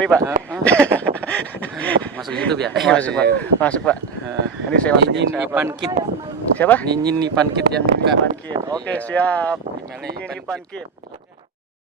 kali Pak. Masuk YouTube ya. Masuk Pak. Masuk Pak. Ini saya masukin Nyinyin Ipan Kit. Siapa? Nyinyin Ipan Kit ya. Ipan Kit. Oke, siap. Emailnya Nyinyin Ipan Ipan Kit.